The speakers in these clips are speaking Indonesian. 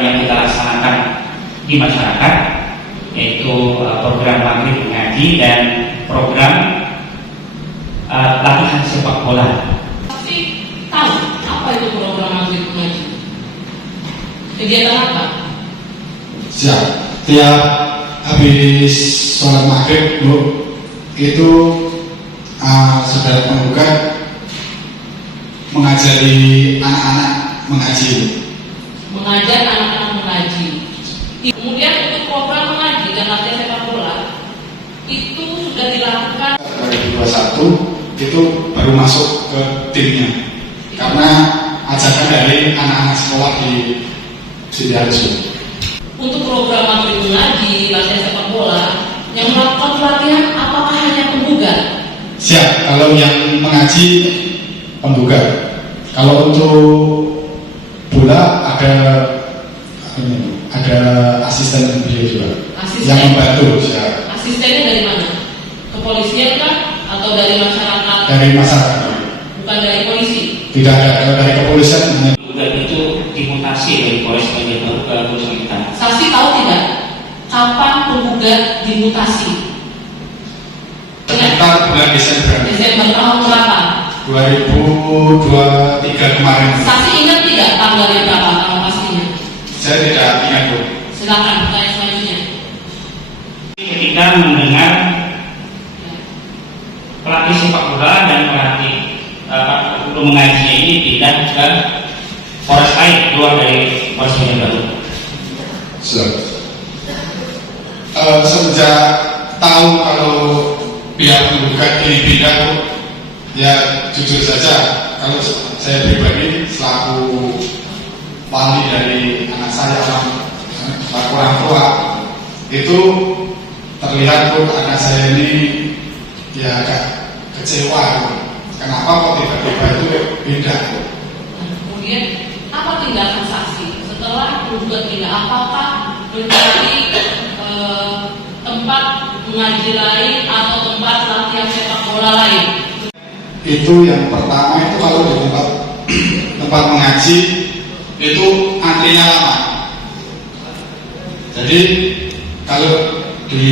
yang kita laksanakan di masyarakat, yaitu program maghrib mengaji dan program latihan sepak bola. Tapi tahu apa itu program maghrib mengaji? Kegiatan apa? Siap. Tiap habis sholat maghrib, Bu, itu saudara penggugat mengajari anak-anak mengaji. Mengajar anak-anak mengaji. Kemudian untuk program mengaji dan latihan sepak bola itu sudah dilakukan 2021 itu baru masuk ke timnya karena ajakan dari anak-anak sekolah di Sidoarjo. Untuk program maghrib mengaji, latihan sepak bola, yang melakukan pelatihan apakah hanya penggugat? Siap, kalau yang mengaji penggugat. Kalau untuk bola ada asisten beliau juga. Asisten? Yang membantu. Siap. Asistennya dari mana? Kepolisian kah? Atau dari masyarakat? Dari masyarakat. Bukan dari polisi? Tidak ada, kalau dari kepolisian. Penggugat itu dimutasi dari Polres Banjarbaru ke Polres Blitar. Saksi tahu tidak kapan penggugat dimutasi? Sekitar bulan Desember tahun berapa? 2023 kemarin. Saksi ingat tidak tanggalnya berapa, tanggal pastinya? Saya tidak ingat, Bu. Silakan pertanyaan selanjutnya. Ketika mendengar pelatih sepak bola dan pelatih guru mengajinya ini pindah ke Polres lain, keluar dari Polres Banjarbaru. Semenjak tahu kalau pihak penggugat ini pindah, ya jujur saja kalau saya pribadi selaku wali dari anak saya, selaku orang tua, itu terlihat tuh anak saya ini ya agak kecewa. Kenapa kok tiba-tiba itu pindah? Kemudian apa tindakan saksi setelah penggugat pindah? Apakah mencari tempat mengaji lain atau tempat latihan sepak bola lain? Itu yang pertama, itu kalau di tempat mengaji itu antrinya lama. Jadi kalau di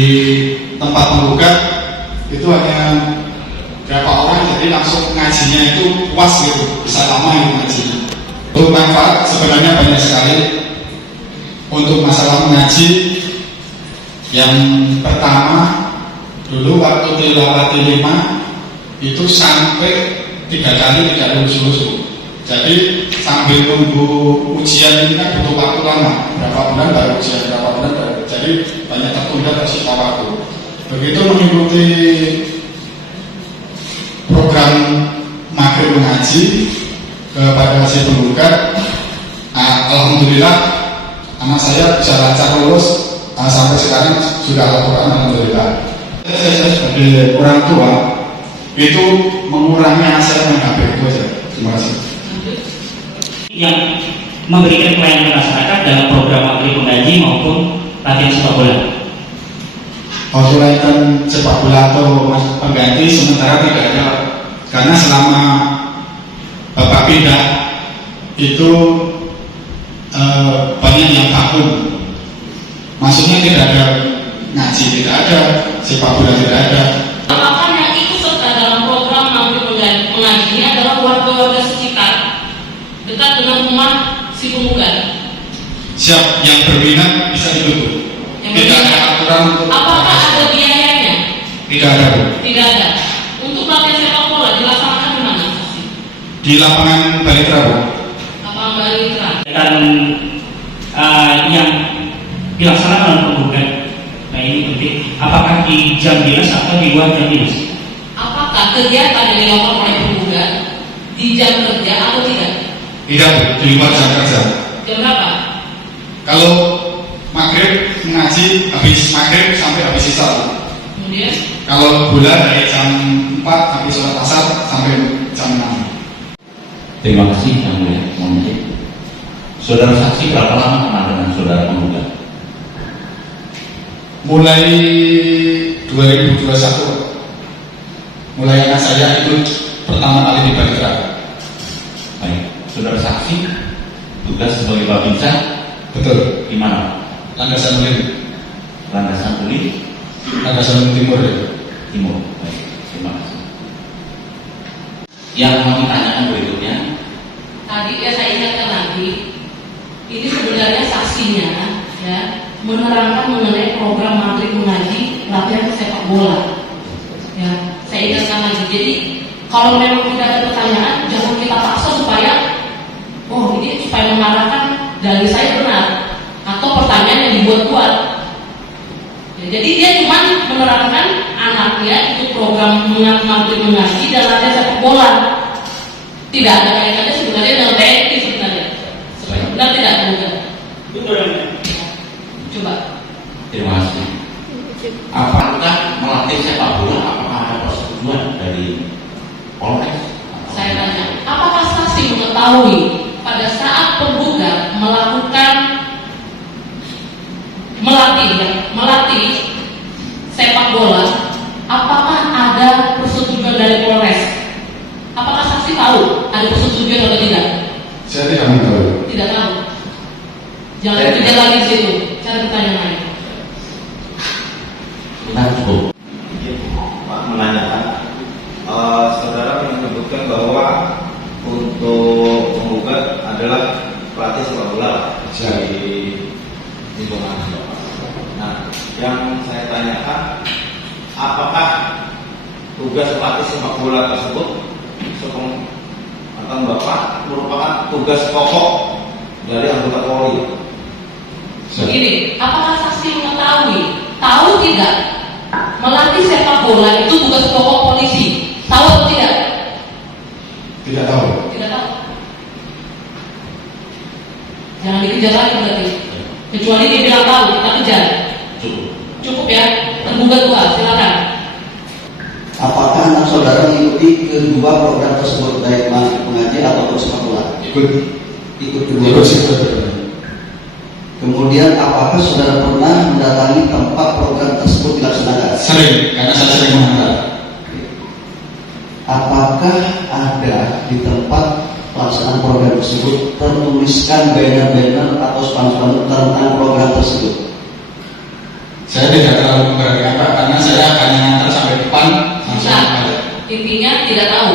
tempat penggugat itu hanya berapa orang, jadi langsung ngajinya itu puas gitu, bisa lama yang ngaji. Untuk manfaat sebenarnya banyak sekali. Untuk masalah mengaji, yang pertama dulu waktu tilawah 5 itu sampai 3 kali tidak lulus. Jadi sambil nunggu ujian ini kan butuh waktu lama, berapa bulan baru ujian, berapa bulan baru. Jadi banyak tertunda tersita waktu. Begitu mengikuti program maghrib mengaji kepada si penggugat, alhamdulillah anak saya bisa lancar lulus. Sampai sekarang sudah laporan, alhamdulillah. Saya sebagai orang tua itu mengurangi anak saya main HP, itu aja. Terima kasih. Yang memberikan pelayanan masyarakat dalam program maghrib mengaji maupun latihan sepak bola. Untuk latihan sepak bola atau pengganti sementara tidak ada, karena selama Bapak pindah itu banyak yang vakum. Maksudnya tidak ada ngaji, tidak ada sepak bola, tidak ada. Apakah yang ikut serta dalam program maghrib mengaji ini adalah warga-warga sekitar dekat dengan rumah si penggugat? Siap, yang berminat bisa ikut. Tidak ada aturan untuk. Apakah ada biayanya? Tidak ada, Bu. Tidak ada. Untuk latihan sepak bola dilaksanakan di mana? Di lapangan Balitra, Bu. Lapangan Balitra. Dan yang dilaksanakan oleh penggugat, nah ini penting, apakah di jam dinas atau di luar jam dinas? Apakah kegiatan yang dilakukan oleh penggugat di jam kerja atau tidak? Tidak, Bu. Di luar jam kerja. Jam berapa? Kalau maghrib mengaji habis maghrib sampai habis isya. Kemudian? Kalau bola dari jam 4 habis sholat asar sampai jam 6. Terima kasih yang mulia. Saudara saksi berapa lama kenal dengan saudara penggugat? Mulai 2021, mulai anak saya ikut pertama kali di Balitra. Baik, saudara saksi tugas sebagai babinsa Betul. Di mana? Landasan Ulin. Landasan Ulin Landasan Timur ya. Timur. Baik, terima kasih. Yang mau ditanyakan berikutnya, Tadi ya saya ingatkan lagi, ini sebenarnya saksinya ya menerangkan mengenai program maghrib mengaji latihan sepak bola. Ya, saya ingatkan lagi. Jadi kalau memang tidak ada pertanyaan, jangan kita paksa supaya ini supaya mengarahkan dari saya benar atau pertanyaan yang dibuat-buat. Ya, jadi dia cuma menerangkan anaknya itu program maghrib mengaji dan latihan sepak bola. Tidak ada kaitannya sebenarnya dengan TNI sebenarnya. Benar tidak bukan? Betul. Coba. terima kasih. Apakah melatih sepak bola, apakah ada persetujuan dari Polres? Saya tanya, apakah saksi mengetahui pada saat penggugat melakukan melatih sepak bola, apakah ada persetujuan dari Polres? Apakah saksi tahu ada persetujuan atau tidak? Saya tidak mengetahui. Tidak tahu. Jangan kerja lagi di situ. Cari pertanyaan lain. Kita cukup. Pak menanyakan, saudara menyebutkan bahwa untuk penggugat adalah pelatih sepak bola di lingkungan Bapak. Nah, yang saya tanyakan, apakah tugas pelatih sepak bola tersebut atau Bapak merupakan tugas pokok dari anggota Polri? Begini, apakah saksi mengetahui? Tahu tidak? Melatih sepak bola itu tugas pokok polisi. Tahu atau tidak? Tidak tahu. Tidak tahu. Jangan dikejar lagi berarti. Kecuali dia bilang tahu, kita kejar. Cukup. Cukup ya. Tergugat dua, silakan. Apakah anak saudara mengikuti kedua program tersebut, baik mengaji ataupun sepak bola? Ikut kedua. Kemudian apakah saudara pernah mendatangi tempat program tersebut dilaksanakan? Sering, karena saya sering mengantar. Apakah ada di tempat pelaksanaan program tersebut tertuliskan banner-banner atau spanduk tentang program tersebut? Saya tidak terlalu memperhatikan Pak, karena saya hanya ngantar sampai depan langsung Nah, ada. intinya tidak tahu.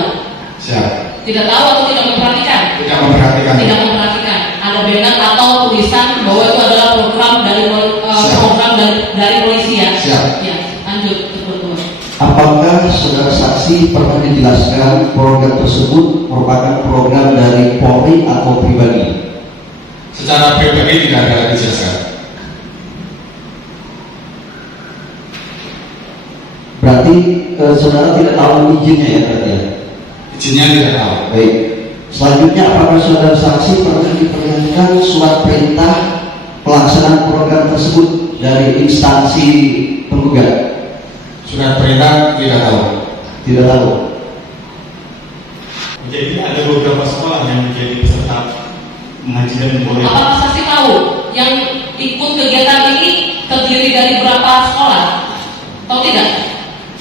Siap. Tidak tahu atau tidak memperhatikan? Tidak memperhatikan. Tidak memperhatikan. Ada banner atau tulisan bahwa itu adalah program dari polisi ya. Siap. Ya, lanjut berdua. Apakah saudara saksi pernah dijelaskan program tersebut merupakan program dari Polri atau pribadi? Secara pribadi tidak ada dijelaskan. Berarti saudara tidak tahu izinnya ya berarti ya? Izinnya tidak tahu. Baik. Selanjutnya, apakah saudara saksi pernah diperlihatkan surat perintah pelaksanaan program tersebut dari instansi penggugat? Surat perintah tidak tahu. Tidak tahu. Jadi ada beberapa sekolah yang menjadi peserta mengaji dan memboleh. Apakah saksi tahu yang ikut kegiatan ini terdiri dari berapa sekolah? Tahu tidak?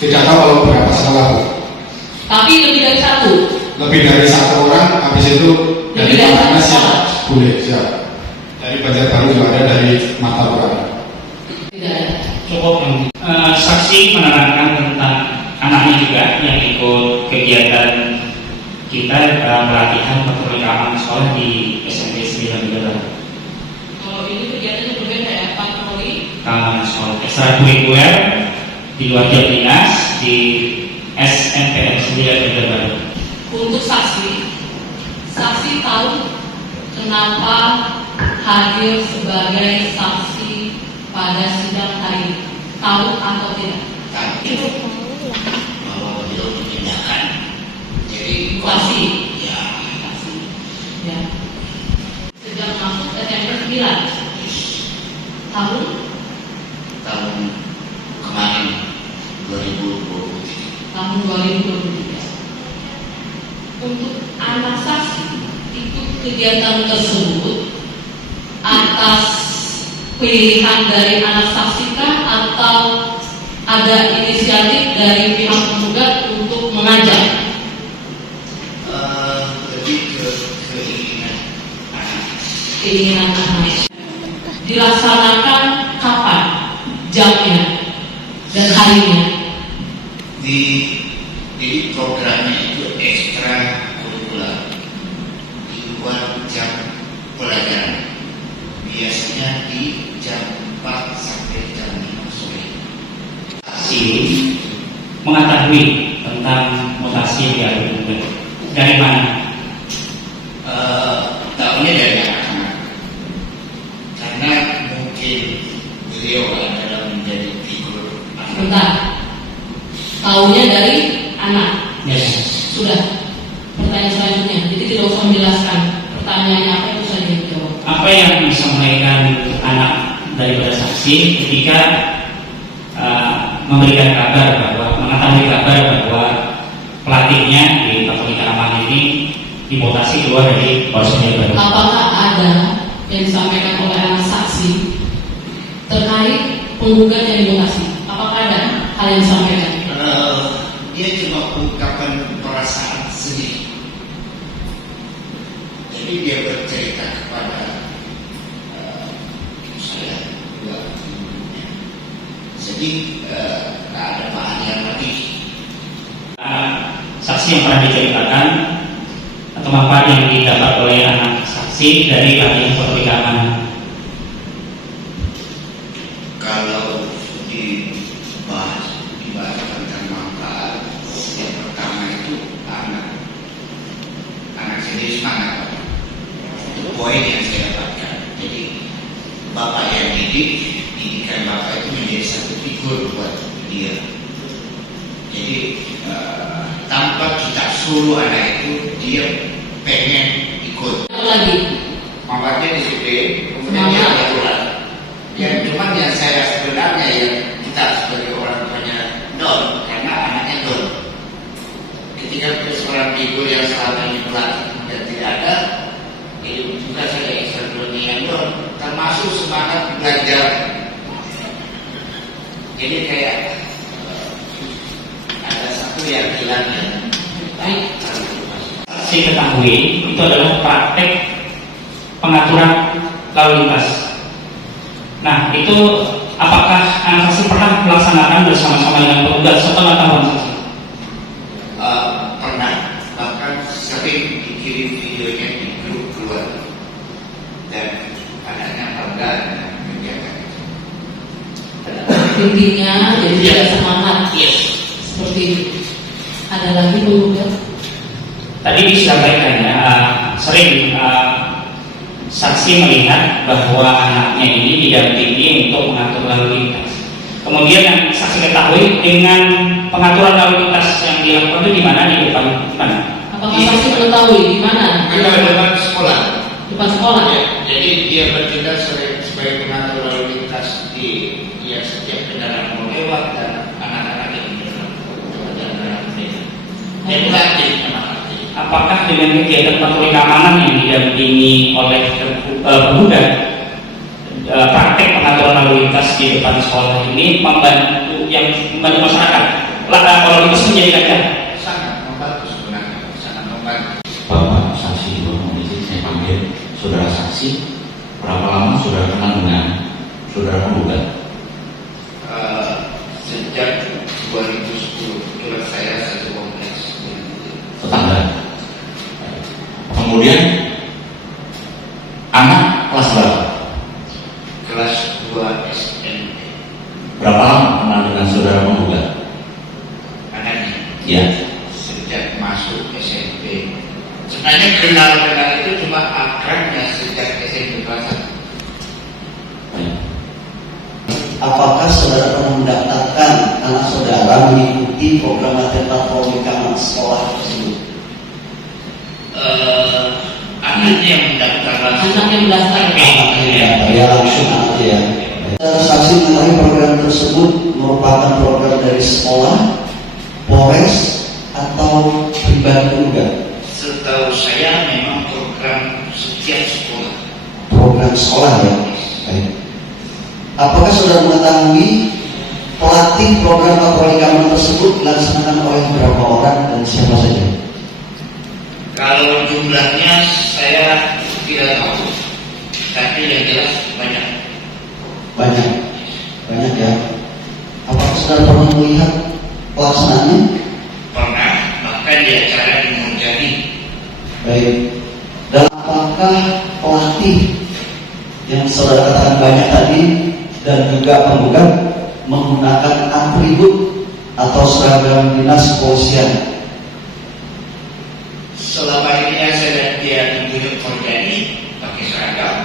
Tidak tahu kalau berapa sekolah. Tapi lebih dari satu. Lebih dari satu orang, habis itu dari Lebih dari mana satu siap? sekolah. Boleh, siap. Dari Banjarbaru juga ada, dari Mataram. Tidak ada. Cukup. Saksi menerangkan tentang anaknya juga yang ikut kegiatan kita pelatihan patroli keamanan sekolah di SMP 9 Negara. Kalau ini kegiatannya berbeda ya, patroli Keamanan sekolah ekstrakurikuler di luar jam dinas di SMPN 9 Negara. untuk saksi tahu kenapa hadir sebagai saksi pada sidang hari ini? Tahu atau tidak? Bahwa beliau dipindahkan jadi Saksi. ya Saksi. Ya. Sejak masuk SMP 9 tahun tahun kemarin 2023. tahun 2023. Untuk anak saksi ikut kegiatan tersebut atas pilihan dari anak saksi kah atau ada inisiatif dari pihak penggugat untuk mengajak? Lebih ke keinginan anak. Keinginan anak. dilaksanakan kapan, jamnya dan harinya? Jadi programnya itu ekstra kurikuler di luar jam pelajaran, biasanya di jam 4 sampai jam 5 sore. Mengetahui tentang mutasi yang dari mana? Tahunya dari anak-anak, karena mungkin beliau adalah menjadi figur Bentar, tahunya dari anak. Yes. Sudah. Pertanyaan selanjutnya, jadi tidak usah menjelaskan pertanyaannya apa, itu saja dijawab. Apa yang disampaikan anak daripada saksi ketika memberikan kabar bahwa mengetahui kabar bahwa pelatihnya di Katolik Aman ini dimutasi keluar dari Polres Baru? Apakah ada yang disampaikan oleh anak saksi terkait penggugat yang dimutasi? Apakah ada hal yang disampaikan? Dia cuma ungkapan perasaan sedih. Jadi dia bercerita kepada saya dua ibunya. Jadi tak ada bahan yang lebih. Saksi yang pernah diceritakan atau manfaat yang didapat oleh anak saksi dari latihan Katolik Aman? Kalau dibahas tentang manfaat, yang pertama itu anak sendiri semangat. Itu poin yang saya dapatkan. Jadi bapak yang didikan bapak itu menjadi satu figur buat dia. Jadi tanpa kita suruh anak itu, dia pengen ikut. Apa lagi? Manfaatnya disiplin, kemudian dia ada aturan. Ya, cuman yang saya sebenarnya yang kita sebagai orang tuanya down, karena anaknya down. Ketika seorang figur yang selama ini pelatih dan tidak ada, itu bukan saja ekstrakurikuler yang down, termasuk semangat belajar. Jadi kayak ada satu yang hilangnya. Baik. Saya ketahui itu adalah praktek pengaturan lalu lintas. Nah, itu apakah anak saksi pernah melaksanakan bersama-sama dengan petugas setelah tahuan saksi? Pernah, bahkan sering dikirim videonya di grup keluar, dan anaknya bangga dengan kegiatan itu. Intinya jadi tidak semangat. Yes. Seperti itu. Ada lagi penggugat? Tadi disampaikan ya, sering saksi melihat bahwa anaknya ini didampingi untuk mengatur lalu lintas. Kemudian yang saksi ketahui dengan pengaturan lalu lintas yang dilakukan itu di mana, di depan mana? Apakah saksi mengetahui di mana? Di depan sekolah. Depan sekolah. Ya, jadi dia bertindak sebagai pengatur lalu lintas di setiap kendaraan mau lewat dan anak-anak yang di dalam kendaraan mereka. Dia berlatih memang. Apakah dengan kegiatan patroli keamanan yang didampingi oleh penggugat, praktek pengaturan lalu lintas di depan sekolah ini membantu masyarakat lalu lintas menjadi lancar? Sangat membantu sebenarnya, sangat membantu. Bapak saksi, mohon izin saya panggil saudara saksi. Berapa lama saudara kenal dengan saudara penggugat? Sejak 2010, kebetulan saya satu kompleks. Tetangga. Kemudian anak kelas berapa? Kelas 2 SMP. Berapa lama kenal dengan saudara penggugat? Anaknya Ya. sejak masuk SMP. Sebenarnya kenal itu cuma akrabnya sejak SMP kelas 1. Apakah saudara pernah mendaftarkan anak saudara mengikuti program latihan patroli keamanan sekolah tersebut? Anaknya yang mendaftar langsung. Anak yang mendaftar. Ya langsung aja ya. Saudara saksi mengetahui program tersebut merupakan program dari sekolah, Polres, atau pribadi juga? Setahu saya memang program setiap sekolah. Program sekolah ya. Baik. Apakah saudara mengetahui pelatih program patroli keamanan tersebut dilaksanakan oleh berapa orang dan siapa saja? Kalau jumlahnya saya tidak tahu, tapi yang jelas banyak. Banyak ya. Apakah saudara pernah melihat pelaksanaannya? Pernah, bahkan di acara di Munjani. Baik. Dan apakah pelatih yang saudara katakan banyak tadi dan juga penggugat menggunakan atribut atau seragam dinas kepolisian? Selama ini yang saya lihat dia di Munjani pakai seragam,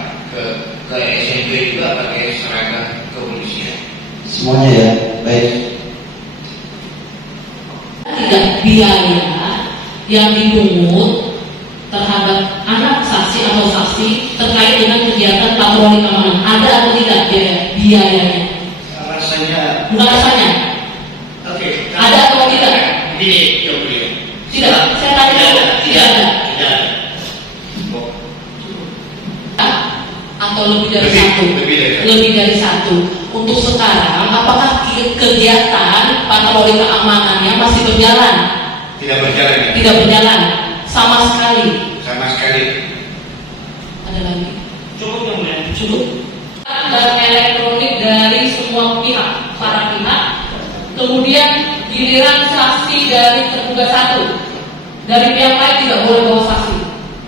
ke SMP juga pakai seragam kepolisian. Semuanya ya, baik. Tidak biaya yang dipungut terhadap anak saksi atau saksi terkait dengan kegiatan patroli keamanan, ada atau tidak biayanya? Rasanya, Bukan rasanya, oke. ada atau tidak? Ini yang beliau. Tidak, saya tanya dulu. Tidak ada. Tidak ada. Atau lebih dari Lebih, satu? lebih dari satu. Untuk sekarang, apakah kegiatan patroli keamanannya masih berjalan? Tidak berjalan ya? Tidak berjalan, sama sekali. Sama sekali. Ada lagi? Cukup yang mulia. Cukup. Dan elektronik dari semua pihak, para pihak. Kemudian giliran saksi dari terduga satu, dari pihak lain tidak boleh bawa saksi.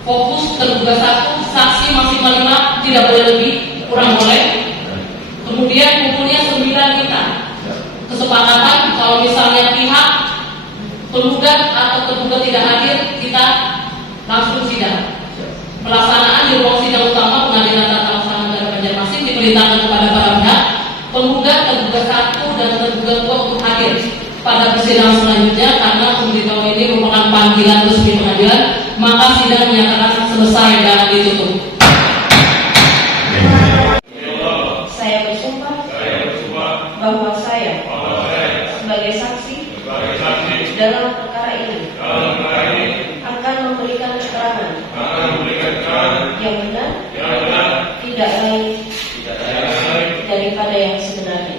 Fokus terduga satu, saksi maksimal 5, tidak boleh lebih, kurang boleh. Kemudian kumpulnya 9 kita. Kesepakatan kalau misalnya pihak penggugat atau tergugat tidak hadir, kita langsung sidang. Pelaksanaan di ruang sidang utama Pengadilan Tata Usaha Negara Banjarmasin diperintahkan kepada para pihak penggugat, tergugat 1 dan tergugat 2 untuk hadir pada persidangan selanjutnya. Karena pemberitahuan ini merupakan panggilan resmi pengadilan, maka sidang menyatakan selesai dan ditutup. Saya bersumpah bahwa saya sebagai saksi dalam perkara ini akan memberikan keterangan yang benar, tidak lain daripada yang sebenarnya.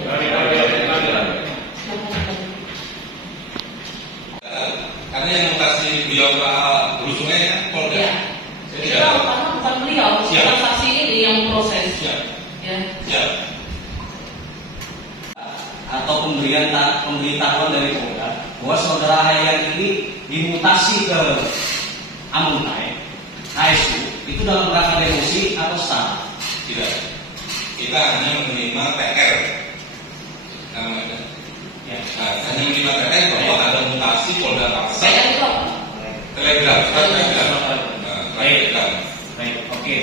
Karena yang mutasi beliau Pak Hulu Sungai kan Polda. Ya. Beliau, karena bukan beliau, bukan saksi ini yang proses. Siap. Ya. Siap. Atau pemberitahuan dari Polda bahwa saudara Hayyan ini dimutasi ke Amuntai, KSU, itu dalam rangka demosi atau sah? Tidak. Kita hanya menerima PR. Namanya. Ya. Nah, hanya menerima PR bahwa ada mutasi Polda Paksa. Telegram. Baik. Oke.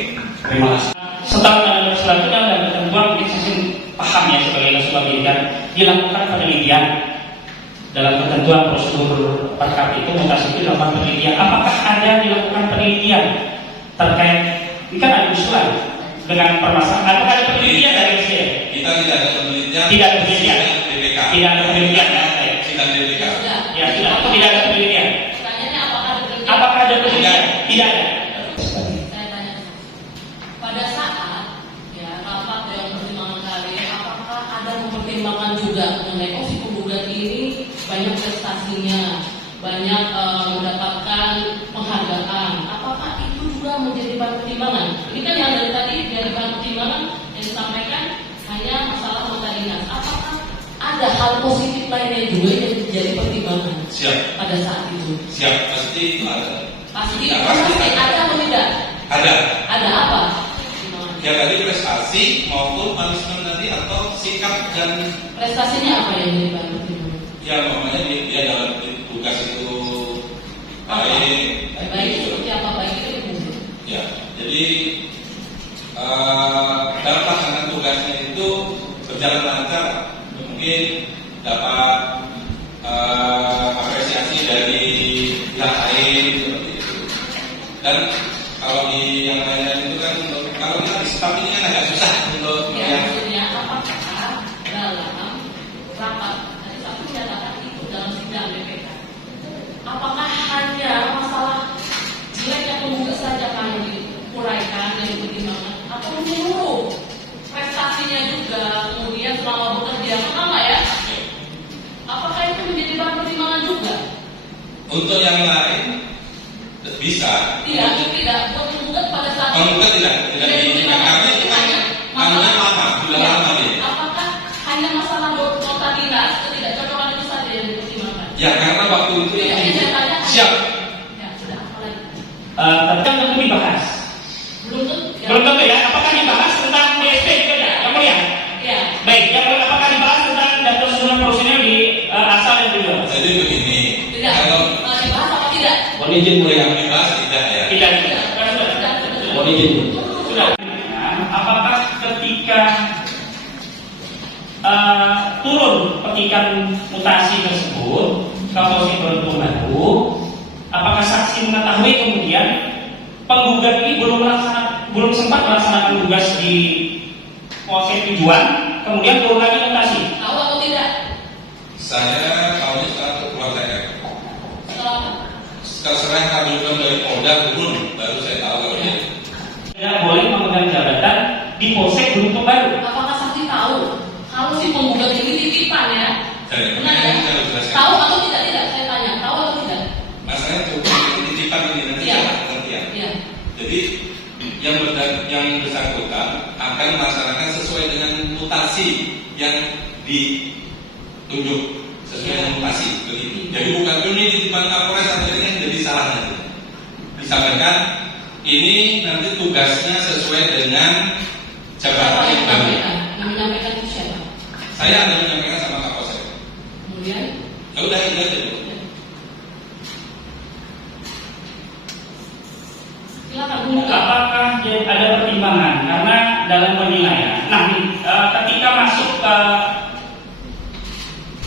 Terima kasih. Setelah ada selanjutnya dan ketentuan mungkin saya paham ya sebagai penelitian dilakukan penelitian dalam ketentuan prosedur perkap itu mutasi itu dilakukan penelitian. Apakah ada dilakukan penelitian terkait ini kan ada usulan dengan permasalahan? Apakah ada penelitian dari SDM? Kita tidak ada penelitian. Tidak ada penelitian. BPK. Tidak ada penelitian ya. Sidang BPK. Ya tidak. Atau tidak ada penelitian? Pertanyaannya apakah ada penelitian? Apakah ada penelitian? Tidak ada. Saya tanya. Pada saat ya rapat yang pertimbangan kali, apakah ada mempertimbangkan juga mengenai si penggugat ini banyak prestasinya, banyak mendapatkan penghargaan? Apakah itu juga menjadi bahan pertimbangan? Ini kan yang dari tadi dari bahan pertimbangan yang disampaikan hanya masalah mata dinas. Apakah ada hal positif lainnya juga yang menjadi pertimbangan? Siap. Pada saat itu. Siap. Pasti itu ada. Pasti. Ya, pasti Ada atau tidak? Ada. Ada apa? Ya tadi prestasi maupun punishment tadi atau sikap dan Prestasinya apa yang jadi bahan pertimbangan? ya makanya dia dalam tugas itu baik. Baik seperti apa? Baik itu dibunuh. Ya, jadi dalam pelaksanaan tugasnya itu berjalan lancar, mungkin dapat apresiasi dari pihak lain seperti itu. Dan kalau di yang lain itu kan kalau kita di staf ini kan agak susah untuk Ya, maksudnya apakah dalam rapat tadi satu menyatakan itu dalam sidang BPK? Apakah hanya masalah jeleknya penggugat saja yang diuraikan yang dipertimbangkan, atau menyeluruh prestasinya juga kemudian selama bekerja sama ya? Apakah itu menjadi bahan pertimbangan juga? untuk yang lain bisa. Tidak. Buat penggugat pada saat Penggugat tidak di karena itu kan lama, sudah lama dia. hanya masalah nota dinas ketidakcocokan itu saja yang dipertimbangkan. Ya karena waktu itu Yang saya tanya siap. Ya sudah, apa lagi? Tapi kan tentu dibahas. Belum tentu. Belum tentu ya. Apakah dibahas tentang DSP juga ya? Yang mulia. Ya. Baik. Yang mulia, apakah dibahas tentang daftar susunan personil di asal yang kedua? Jadi begini. Tidak. Kalau Dibahas apa tidak? Mohon izin mulia. yang dibahas tidak ya. Tidak. Mohon izin. Sudah. Apakah ketika turun petikan mutasi tersebut Kapolsek Beruntung Baru, apakah saksi mengetahui kemudian penggugat ini belum sempat melaksanakan tugas di Polsek tujuan, kemudian turun lagi mutasi? Tahu atau tidak? Saya tahunya setelah keluar TR. Setelah Setelah kabupaten dari Polda turun, baru saya tahu kalau dia tidak boleh memegang jabatan di Polsek Beruntung Baru. apakah saksi tahu kalau si penggugat ini titipan ya? dari Benar ya? saya harus jelaskan. Tahu atau tidak? Tidak, saya tanya. Tahu atau tidak? Masalahnya bukan titipan ini nanti Iya. pengertian. Iya. Jadi yang bersangkutan akan melaksanakan sesuai dengan mutasi yang ditunjuk sesuai dengan mutasi begitu. Jadi bukan ini titipan Kapolres akhirnya jadi salah nanti. Disampaikan ini nanti tugasnya sesuai dengan jabatan yang baru. Yang menyampaikan itu siapa? Saya ada menyampaikan sama Kapolsek. Kemudian Ya udah itu aja. Bu. silakan buka. Apakah ada pertimbangan karena dalam penilaian? Nah, ketika masuk ke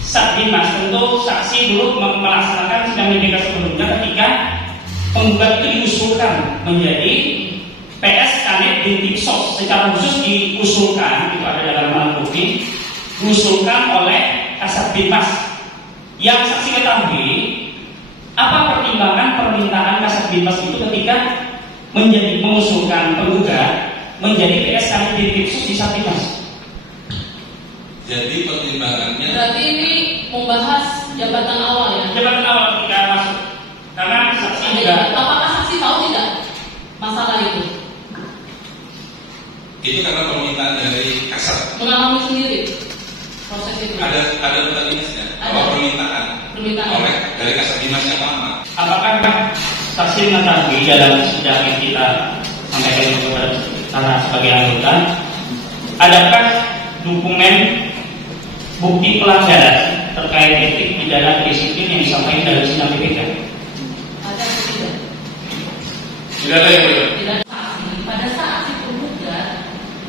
Satdimas, tentu saksi dulu melaksanakan sidang DPK sebelumnya ketika penggugat itu diusulkan menjadi PS Kanit Dintiksos, secara khusus diusulkan, itu ada dalam alat bukti, diusulkan oleh Kasat Binmas. Yang saksi ketahui, apa pertimbangan permintaan Kasat Binmas itu ketika mengusulkan penggugat menjadi PS Kanit Dintiksos di Satdimas? Jadi pertimbangannya Berarti ini membahas jabatan awal ya? Jabatan awal ketika masuk, karena saksi juga. Apakah saksi tahu tidak masalah itu? itu karena permintaan dari Kasat. Mengalami sendiri proses itu? Ada nota dinasnya, Ada. bahwa permintaan oleh dari Kasat Dinas yang lama. Apakah saksi mengetahui dalam sidang yang kita sampaikan kepada para sebagai anggota, adakah dokumen bukti pelanggaran terkait etik pidana disiplin yang disampaikan dalam sidang BPK? Ada atau tidak? Tidak ada yang berbeda. Tidak saksi. Pada saat si penggugat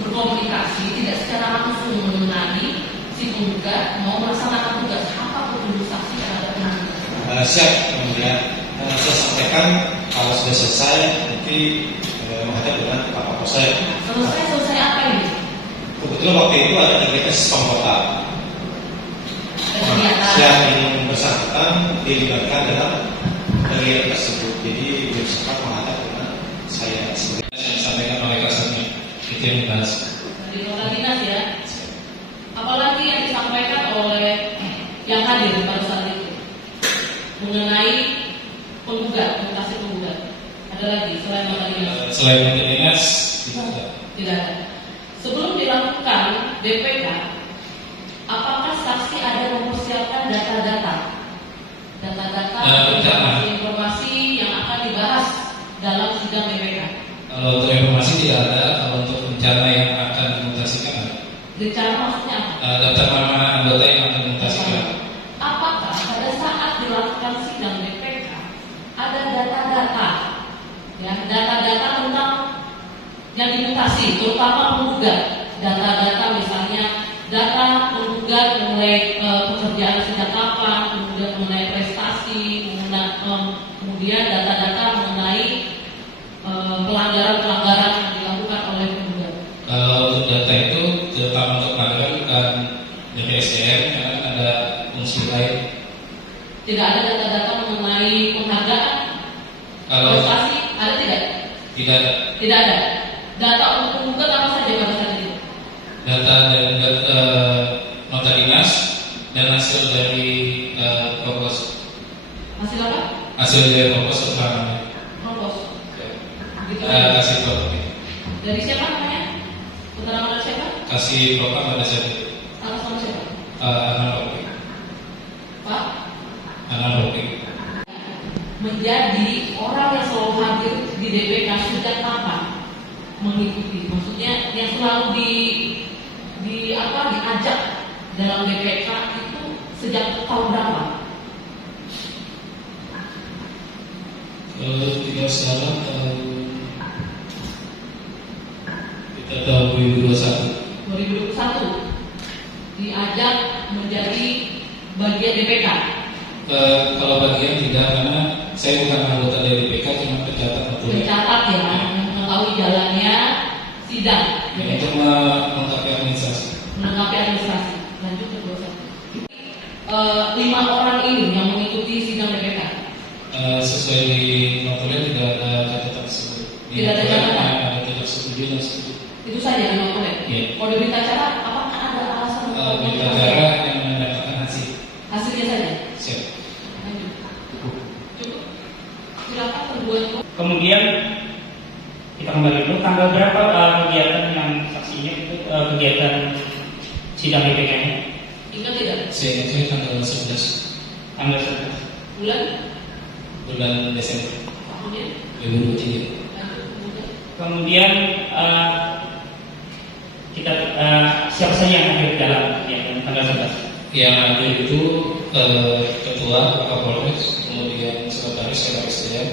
berkomunikasi tidak secara langsung mengenali si penggugat mau melaksanakan tugas, apa petunjuk saksi terhadap penggugat? Siap, kemudian saya sampaikan kalau sudah selesai nanti menghadap dengan Pak Kapolsek. Selesai apa ini? Kebetulan waktu itu ada kegiatan Pemkota Kegiatan. yang ingin bersangkutan dilibatkan dalam kegiatan tersebut. Jadi beliau sempat menghadap dengan saya sebagai yang disampaikan oleh Kasatnya. Itu yang dibahas. Dari nota dinas ya. Apalagi yang disampaikan oleh yang hadir pada saat itu mengenai penggugat, mutasi penggugat. Ada lagi selain nota dinas? Selain nota dinas, Tidak ada. Sebelum dilakukan BPK, apakah saksi ada mempersiapkan data-data informasi yang akan dibahas dalam sidang BPK? kalau untuk informasi tidak ada, kalau untuk rencana yang akan dimutasikan ada. Rencana maksudnya apa? Daftar nama anggota yang akan dimutasikan. Apakah pada saat dilakukan sidang BPK ada data-data, ya, data-data tentang yang dimutasi, terutama penggugat, data-data misalnya data penggugat mengenai pekerjaan sejak kapan, kemudian mengenai prestasi, kemudian data-data mengenai pelanggaran-pelanggaran yang dilakukan oleh penggugat. Kalau untuk data itu, terutama untuk pelanggaran bukan DPSDM, karena ada fungsi lain. Tidak ada data-data mengenai penghargaan, Kalau prestasi, ada tidak? tidak ada Tidak ada. Data untuk penggugat apa saja pada saat itu? data dari nota dinas dan hasil dari propos Hasil apa? hasil dari propos keterangan. Propos. Begitu. Kasih propos. Dari siapa namanya? Keterangan dari siapa? Kasih propos pada saat itu. Atas nama siapa? Analogi. Pak? Analogi. Menjadi orang yang selalu hadir di DPK sejak kapan mengikuti, maksudnya yang selalu diajak dalam DPK itu sejak tahun berapa? Kalau tidak salah kita tahun 2021 diajak menjadi bagian DPK. Kalau bagian tidak, karena saya bukan anggota dari DPK, cuma pencatat betul. Pencatat ya, mengetahui jalannya sidang. Untuk melengkapi administrasi. Melengkapi administrasi. Lanjut ke 21. 5 orang ini yang mengikuti sidang DPK. Sesuai di notulen tidak ada catatan tersebut. Tidak ada catatan. Ada tidak setuju dan setuju. Itu saja notulen. Iya. Kalau di berita acara, apakah ada alasan untuk Berita acara yang mendapatkan hasil. hasilnya saja? Siap. Lanjut. Cukup. Silakan kedua. Kemudian kita kembali dulu, tanggal berapa kegiatan yang saksinya itu kegiatan sidang DPK-nya? Ingat tidak? Saya tanggal 11 Tanggal 11 bulan Desember tahunnya 2023. Kemudian kita siapa saja yang hadir dalam kegiatan tanggal 11? Yang hadir itu ketua Kapolres, kemudian sekretaris saya,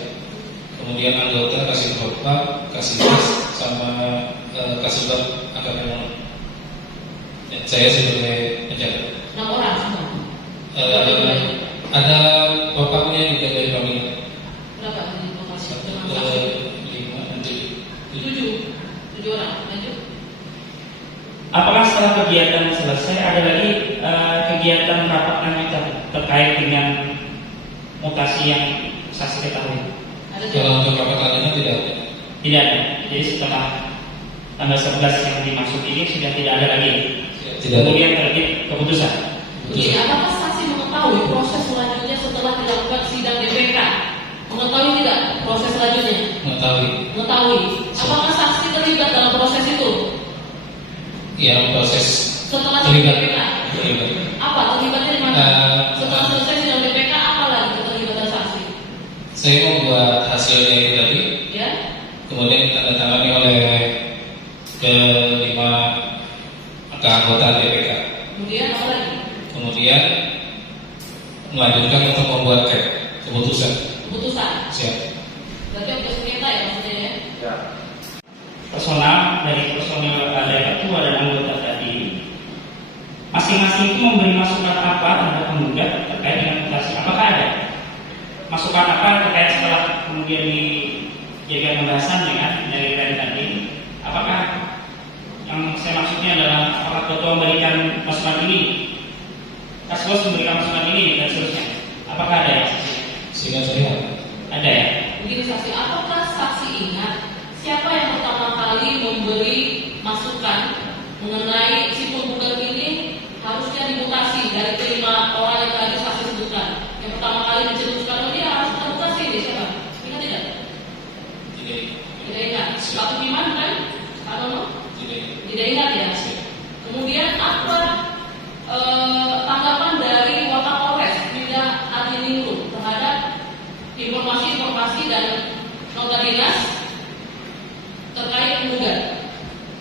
kemudian anggota Kasih-Propam, Kasih-Mas, sama Kasih-Bab Akademi. Dan saya sebagai penjaga. 6 orang semua. Ada propamnya juga dari kami. Berapa di lokasi? 7 orang. Lanjut. Apakah setelah kegiatan selesai ada lagi kegiatan rapat lanjutan terkait dengan mutasi yang saksi ketahui? Kalau untuk rapat lanjutan tidak ada. Tidak ada. Jadi setelah tanggal 11 yang dimaksud ini sudah tidak ada lagi. Tidak. Kemudian terbit keputusan. Jadi apakah saksi mengetahui proses selanjutnya setelah dilakukan sidang DPK? Mengetahui tidak proses selanjutnya? Mengetahui. Apakah saksi terlibat dalam proses itu? Ya, proses Setelah sidang terlibat. DPK? Apa terlibatnya di mana? Setelah selesai sidang DPK, apa lagi keterlibatan saksi? Saya membuat hasilnya itu tadi, Ya? kemudian ditandatangani oleh ke-5 anggota DPK. Kemudian apa lagi? Kemudian melanjutkan untuk membuat keputusan. Siap. Berarti ada sengketa ya maksudnya ya? Ya. Personal dari ketua dan anggota tadi masing-masing itu memberi masukan apa terhadap penggugat terkait dengan mutasi? Apakah ada masukan apa terkait setelah kemudian dijadikan pembahasan dengan dari tadi? Apakah yang saya maksudnya adalah apakah ketua memberikan masukan ini, Kasbos memberikan masukan ini dan seterusnya? Apakah ada ya? Sehingga saya ada ya? Begini saksi, apakah saksi ingat siapa yang pertama kali memberi masukan mengenai si penggugat ini harusnya dimutasi dari kelima orang yang tadi saksi sebutkan? Yang pertama kali mencetuskan dia harus dimutasi ini siapa? Ingat tidak? Tidak ingat. Pak Tukiman kan? Pak Nono? Tidak ingat ya. Kemudian apa tanggapan dari Wakapolres Bidang Adiningrum terhadap informasi dan nota dinas terkait penggugat?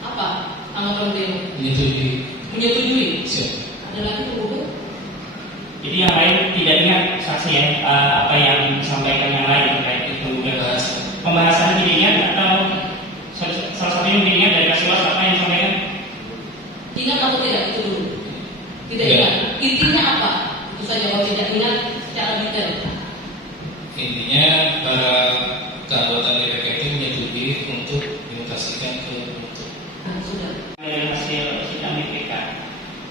Apa tanggapan beliau? Menyetujui. Siap. Ada lagi penggugat? Jadi yang lain tidak ingat saksi ya apa yang disampaikan yang lain terkait penggugat? Pembahasan tidak ingat atau salah satunya mungkin ingat dari Kasbos apa yang disampaikan? Ingat atau tidak itu dulu? Tidak Ya. ingat. Intinya apa? Itu saja kalau tidak ingat secara detail. intinya para keanggota DPK itu menyetujui untuk dimutasikan ke untuk. Sudah. Dari hasil sidang DPK,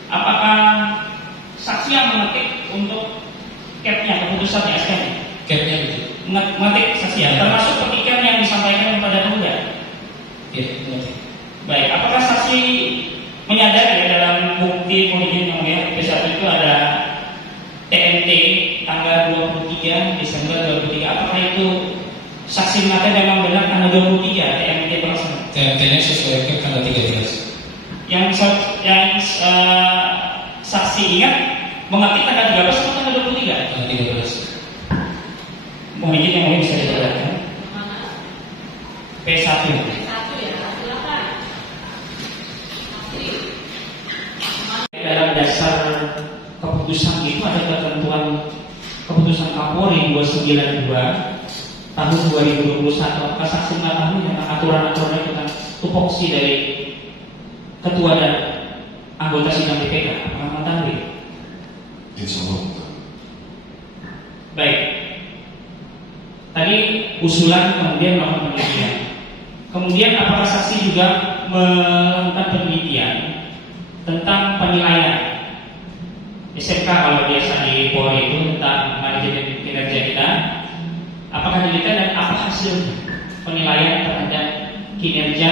apakah saksi yang mengetik untuk capnya keputusan SK-nya? Capnya betul. Mengetik saksi ya, termasuk petikan yang disampaikan kepada penggugat. Ya, mengerti. Baik, apakah saksi menyadari dalam bukti politik yang P1 itu ada TNT tanggal 23 Desember 2023? Apakah itu saksi mengatakan memang benar tanggal 23 TNT pelaksanaan? TNT-nya sesuai ke tanggal 13. Yang saksi saksi ingat mengerti tanggal 13 atau tanggal 23? Tanggal 13. Mohon izin yang lain bisa dijelaskan. P1. Satu ya, silakan. Dalam dasar keputusan itu ada ketentuan keputusan Kapolri 292 tahun 2021. Apakah saksi mengetahui tentang aturan-aturan tentang tupoksi dari ketua dan anggota sidang BPK? Apakah mengetahui? Insya Allah. Baik. Tadi usulan kemudian melakukan penelitian. Kemudian apakah saksi juga melakukan penelitian tentang penilaian SMK kalau biasa di Polri itu tentang manajemen kinerja kita? Apakah dilihat dan apa hasilnya penilaian terhadap kinerja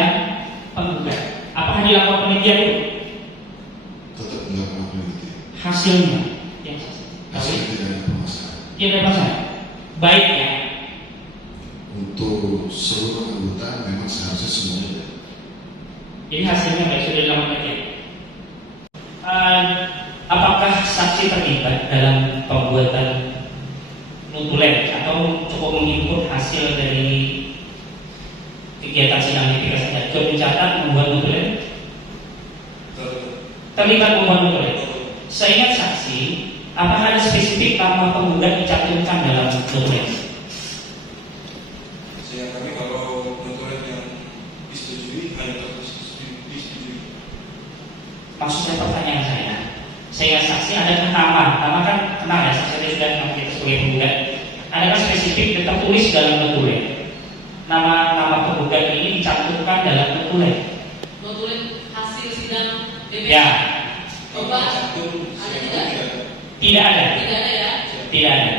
penggugat? Apakah dilakukan penelitian itu? Tetap dilakukan penelitian. Hasilnya yang Hasilnya tidak ada permasalahan. tidak ada masalah. Baik ya. Untuk seluruh anggota memang seharusnya semuanya ada. Jadi hasilnya baik sudah dilakukan penelitian. Apakah saksi terlibat dalam pembuatan notulen atau cukup menginput hasil dari kegiatan sidang BPK saja? Cukup mencatat membuat notulen? Terlibat membuat notulen. Seingat saksi, apakah ada spesifik nama penggugat dicantumkan dalam notulen? Saya kami kalau notulen yang disetujui hanya disetujui. Maksud saya pertanyaan saya saksi ada nama kan kenal ya, saksi sudah kenal kita sebagai penggugat. Adakah spesifik dan tertulis dalam notulen? Nama penggugat ini dicantumkan dalam notulen. Notulen hasil sidang BPK. Ya. Coba ada tidak? Tidak ada. Tidak ada ya. Tidak ada.